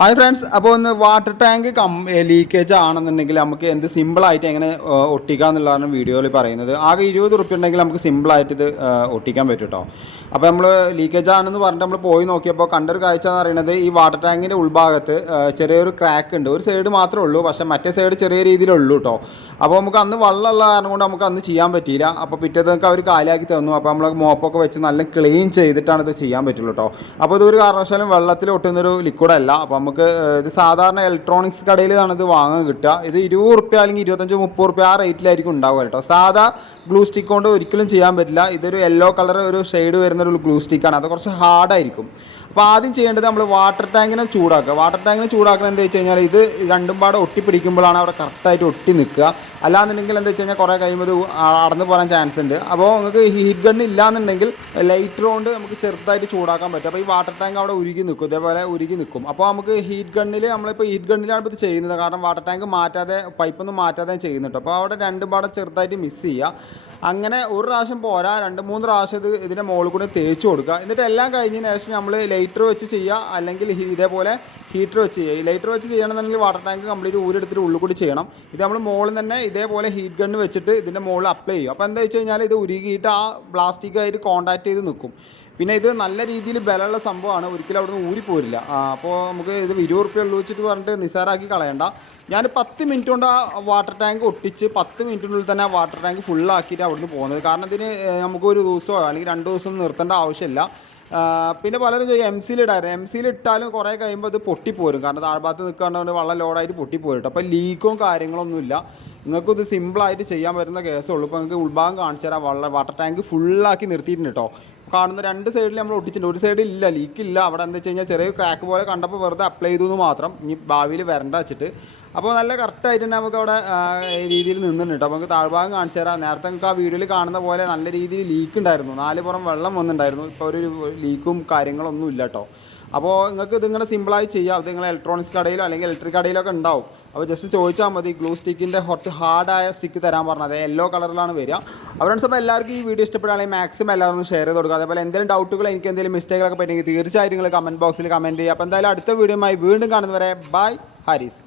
Hi friends, അപ്പോൾ ഒന്ന് water tank leakage ആണെന്നുണ്ടെങ്കിൽ നമുക്ക് എന്ത് സിമ്പിളായിട്ട് എങ്ങനെ ഒട്ടിക്കുക എന്നുള്ളതാണ് വീഡിയോയിൽ പറയുന്നത്. ആകെ 20 റുപ്യ ഉണ്ടെങ്കിൽ നമുക്ക് സിമ്പിളായിട്ട് ഇത് ഒട്ടിക്കാൻ പറ്റും കേട്ടോ. അപ്പോൾ നമ്മൾ ലീക്കേജ് ആണെന്ന് പറഞ്ഞിട്ട് നമ്മൾ പോയി നോക്കിയപ്പോൾ കണ്ടൊരു കാഴ്ച എന്ന് പറയുന്നത് ഈ വാട്ടർ ടാങ്കിൻ്റെ ഉൾഭാഗത്ത് ചെറിയൊരു ക്രാക്ക് ഉണ്ട്. ഒരു സൈഡ് മാത്രമേ ഉള്ളൂ, പക്ഷേ മറ്റേ സൈഡ് ചെറിയ രീതിയിലുള്ളൂ കേട്ടോ. അപ്പോൾ നമുക്ക് അന്ന് വെള്ളമുള്ള കാരണം കൊണ്ട് നമുക്ക് അന്ന് ചെയ്യാൻ പറ്റിയില്ല. അപ്പോൾ പിറ്റേതൊക്കെ അവർ കാലിയാക്കി തന്നു. അപ്പോൾ നമ്മൾ മോപ്പൊക്കെ വെച്ച് നല്ല ക്ലീൻ ചെയ്തിട്ടാണ് ഇത് ചെയ്യാൻ പറ്റുള്ളൂ കേട്ടോ. അപ്പോൾ ഇതൊരു കാരണവശാലും വെള്ളത്തിൽ ഒട്ടുന്നൊരു ലിക്വിഡല്ല. അപ്പോൾ നമുക്ക് ഇത് സാധാരണ ഇലക്ട്രോണിക്സ് കടയിലാണ് ഇത് വാങ്ങാൻ കിട്ടുക. ഇത് 20 റുപ്യ അല്ലെങ്കിൽ 25-30 റുപ്യ ആ റേറ്റിലായിരിക്കും ഉണ്ടാവുക കേട്ടോ. സാധാ ഗ്ലൂ സ്റ്റിക്ക് കൊണ്ട് ഒരിക്കലും ചെയ്യാൻ പറ്റില്ല. ഇതൊരു യെല്ലോ കളർ ഒരു ഷെയ്ഡ് വരുന്നൊരു ഗ്ലൂ സ്റ്റിക്കാണ്. അത് കുറച്ച് ഹാർഡായിരിക്കും. അപ്പോൾ ആദ്യം ചെയ്യേണ്ടത് നമ്മൾ വാട്ടർ ടാങ്കിനെ ചൂടാക്കുക. വാട്ടർ ടാങ്കിനെ ചൂടാക്കുന്നത് എന്താ വെച്ച് കഴിഞ്ഞാൽ ഇത് രണ്ടും പാടെ ഒട്ടിപ്പിടിക്കുമ്പോഴാണ് അവിടെ കറക്റ്റായിട്ട് ഒട്ടി നിൽക്കുക. അല്ലാന്നുണ്ടെങ്കിൽ എന്താ വെച്ച് കഴിഞ്ഞാൽ കുറേ കഴിയുമ്പോൾ ഇത് അടന്നു പോകാൻ ചാൻസ് ഉണ്ട്. അപ്പോൾ നിങ്ങൾക്ക് ഹീറ്റ് ഗണ്ണ് ഇല്ലാന്നുണ്ടെങ്കിൽ ലൈറ്റർ കൊണ്ട് നമുക്ക് ചെറുതായിട്ട് ചൂടാക്കാൻ പറ്റും. അപ്പോൾ ഈ വാട്ടർ ടാങ്ക് അവിടെ ഉരുകി നിൽക്കും, ഇതേപോലെ ഉരുകി നിൽക്കും. അപ്പോൾ നമുക്ക് ഹീറ്റ് ഗണ്ണിൽ നമ്മളിപ്പോൾ ഹീറ്റ് ഗണ്ണിലാണ് ഇത് ചെയ്യുന്നത്. കാരണം വാട്ടർ ടാങ്ക് മാറ്റാതെ പൈപ്പൊന്നും മാറ്റാതെ ചെയ്യുന്നുണ്ട്. അപ്പോൾ അവിടെ രണ്ടും പാടെ ചെറുതായിട്ട് മിസ് ചെയ്യുക. അങ്ങനെ ഒരു പ്രാവശ്യം പോരാ, 2-3 പ്രാവശ്യം ഇത് ഇതിൻ്റെ മുകളിൽ കൂടി തേച്ച് കൊടുക്കുക. എന്നിട്ട് എല്ലാം കഴിഞ്ഞതിന് ശേഷം നമ്മൾ ലൈറ്റർ വെച്ച് ചെയ്യുക, അല്ലെങ്കിൽ ഇതേപോലെ ഹീറ്റർ വെച്ച് ചെയ്യുക. ഈ ലൈറ്റർ വെച്ച് ചെയ്യണമെന്നുണ്ടെങ്കിൽ വാട്ടർ ടാങ്ക് കംപ്ലീറ്റ് ഊരെടുത്തിട്ട് ഉള്ളിൽ കൂടി ചെയ്യണം. ഇത് നമ്മൾ മുകളിൽ തന്നെ ഇതേപോലെ ഹീറ്റ് ഗണ്ണ് വെച്ചിട്ട് ഇതിൻ്റെ മുകളിൽ അപ്ലൈ ചെയ്യും. അപ്പോൾ എന്താ വെച്ച് കഴിഞ്ഞാൽ ഇത് ഉരുകിയിട്ട് ആ പ്ലാസ്റ്റിക്കായിട്ട് കോൺടാക്ട് ചെയ്ത് നിൽക്കും. പിന്നെ ഇത് നല്ല രീതിയിൽ ബലമുള്ള സംഭവമാണ്, ഒരിക്കലും അവിടെ നിന്ന് ഊരിപ്പോരില്ല. അപ്പോൾ നമുക്ക് ഇത് 20 റുപ്യ ഉള്ളു വെച്ചിട്ട് പറഞ്ഞിട്ട് നിസ്സാരാക്കി കളയണ്ട. ഞാൻ 10 മിനിറ്റ് കൊണ്ട് ആ വാട്ടർ ടാങ്ക് ഒട്ടിച്ച് 10 മിനിറ്റിനുള്ളിൽ തന്നെ ആ വാട്ടർ ടാങ്ക് ഫുള്ളാക്കിയിട്ട് അവിടുന്ന് പോകുന്നത്. കാരണം ഇതിന് നമുക്കൊരു ദിവസമോ അല്ലെങ്കിൽ 2 ദിവസം നിർത്തേണ്ട ആവശ്യമില്ല. പിന്നെ പലരും ചെയ്യും എം സിയിലിടായിരുന്നു. എം സിയിലിട്ടാലും കുറേ കഴിയുമ്പോൾ അത് പൊട്ടിപ്പോരും. കാരണം താഴ്ഭാഗത്ത് നിൽക്കാണ്ട് വെള്ളം ലോഡായിട്ട് പൊട്ടിപ്പോരും. അപ്പോൾ ലീക്കും കാര്യങ്ങളൊന്നുമില്ല. നിങ്ങൾക്കിത് സിമ്പിളായിട്ട് ചെയ്യാൻ പറ്റുന്ന കേസുള്ളൂ. ഇപ്പോൾ നിങ്ങൾക്ക് ഉൾഭാഗം കാണിച്ചു തരാം. വാട്ടർ ടാങ്ക് ഫുള്ളാക്കി നിർത്തിയിട്ടുണ്ട് കേട്ടോ. കാണുന്ന 2 സൈഡിൽ നമ്മൾ ഒട്ടിച്ചിട്ടുണ്ട്. ഒരു സൈഡിൽ ഇല്ല, ലീക്കില്ല. അവിടെ എന്താ വെച്ച് കഴിഞ്ഞാൽ ചെറിയ ക്രാക്ക് പോലെ കണ്ടപ്പോൾ വെറുതെ അപ്ലൈ ചെയ്തു എന്ന് മാത്രം. ഇനി ഭാവിയിൽ വരണ്ട വെച്ചിട്ട്. അപ്പോൾ നല്ല കറക്റ്റായിട്ട് തന്നെ നമുക്ക് അവിടെ രീതിയിൽ നിന്നിട്ടുണ്ട് കേട്ടോ. അപ്പോൾ നമുക്ക് താഴ്ഭാഗം കാണിച്ചു തരാം. നേരത്തെ നിങ്ങൾക്ക് ആ വീഡിയോയിൽ കാണുന്ന പോലെ നല്ല രീതിയിൽ ലീക്ക് ഉണ്ടായിരുന്നു. 4 പുറം വെള്ളം വന്നിട്ടുണ്ടായിരുന്നു. ഇപ്പോൾ ഒരു ലീക്കും കാര്യങ്ങളൊന്നും ഇല്ല കേട്ടോ. അപ്പോൾ നിങ്ങൾക്ക് ഇതിങ്ങനെ സിമ്പിളായി ചെയ്യാം. അത് നിങ്ങൾ ഇലക്ട്രോണിക്സ് കടയിലോ അല്ലെങ്കിൽ ഇലക്ട്രിക് കടയിലൊക്കെ ഉണ്ടാവും. അപ്പോൾ ജസ്റ്റ് ചോദിച്ചാൽ മതി. ഗ്ലൂ സ്റ്റിക്കിൻ്റെ കുറച്ച് ഹാർഡായ സ്റ്റിക്ക് തരാൻ പറഞ്ഞത് യെല്ലോ കളറിലാണ് വരിക. ഫ്രണ്ട്സ്, അപ്പോൾ എല്ലാവർക്കും ഈ വീഡിയോ ഇഷ്ടപ്പെടുകയാണെങ്കിൽ മാക്സിമം എല്ലാവരും ഒന്ന് ഷെയർ ചെയ്ത് കൊടുക്കുക. അതേപോലെ എന്തെങ്കിലും ഡൗട്ടുകൾ, എനിക്ക് എന്തെങ്കിലും മിസ്റ്റേക്കുകളൊക്കെ പറ്റുമെങ്കിൽ തീർച്ചയായിട്ടും നിങ്ങൾ കമൻറ്റ് ബോക്സിൽ കമൻറ്റ് ചെയ്യുക. അപ്പോൾ എന്തായാലും അടുത്ത വീഡിയോയുമായി വീണ്ടും കാണുന്നവരെ ബൈ. ഹാരിസ്.